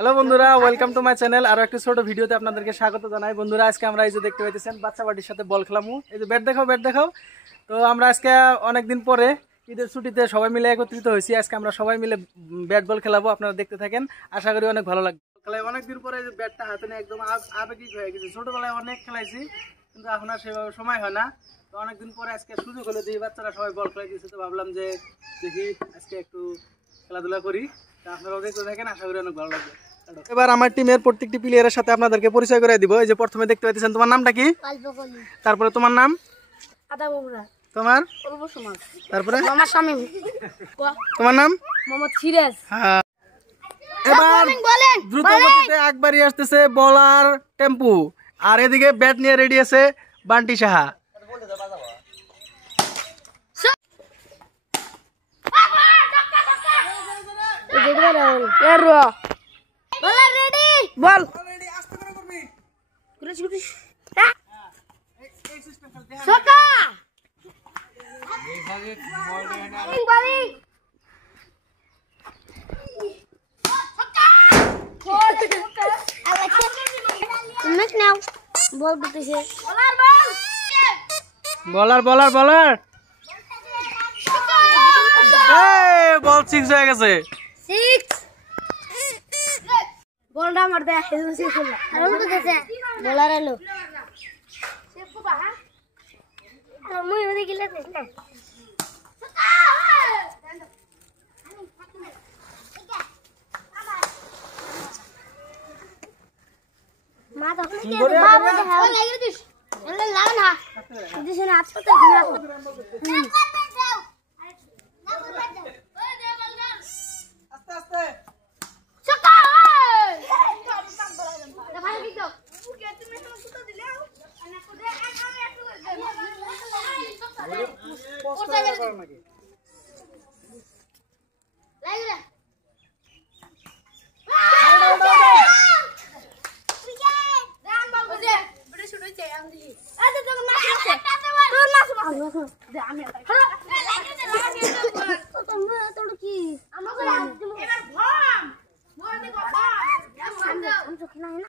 Hello বন্ধুরা, welcome to my channel. আরো একটা ছোট ভিডিওতে আপনাদেরকে স্বাগত জানাই। বন্ধুরা, আজকে আমরা এই যে দেখতে পাইতেছেন বাচ্চা বাড়ির সাথে বল খেলামু। এই যে ব্যাট দেখাও। তো আমরা আজকে অনেকদিন পরে ঈদের ছুটিতে সবাই মিলে একত্রিত হয়েছি। আজকে আমরা সবাই মিলে ব্যাট বল খেলাবো, আপনারা দেখতে থাকেন। আশা করি অনেক ভালো লাগবে। খেলায় অনেকদিন পরে ব্যাটটা হাতে নিয়ে একদম আবেগিক হয়ে গেছে। ছোটবেলায় অনেক খেলাইছি, কিন্তু এখন আর সেভাবে সময় হয় না। তো অনেকদিন পরে আজকে সুযোগ হলো, দিয়ে বাচ্চারা সবাই বল খেলাই দিয়েছে, তো ভাবলাম যে দেখি আজকে একটু খেলাধুলা করি। আপনারাও দেখতে থাকেন, আশা করি অনেক ভালো লাগবে। এবার আমার টিমের প্রত্যেকটি প্লেয়ারের সাথে আপনাদেরকে পরিচয় করে দিব। এই যে প্রথমে দেখতে পাচ্ছেন, তোমার নামটা কি? তারপরে তোমার নাম? তোমার? তারপরে তোমার নাম? হ্যাঁ। এবার দ্রুত গতিতে একবারই আসতেছে বলার টেম্পু, আর এদিকে ব্যাট নিয়ে রেডি আছে বান্টি সাহা। বল বলার বল সিক্স হয়ে গেছে। বলটা আমার দেখে বলার এলো মুই ওদিকে গেলে মা তখন কি বাবা লাগিয়ে দিস লাগা না দিস না আজকে তো আস্তে আস্তে সকা ভাই কি তো ওকে তুমি তো সুতো দিলে না করে আমি একটু করে নাকি লাগা আমি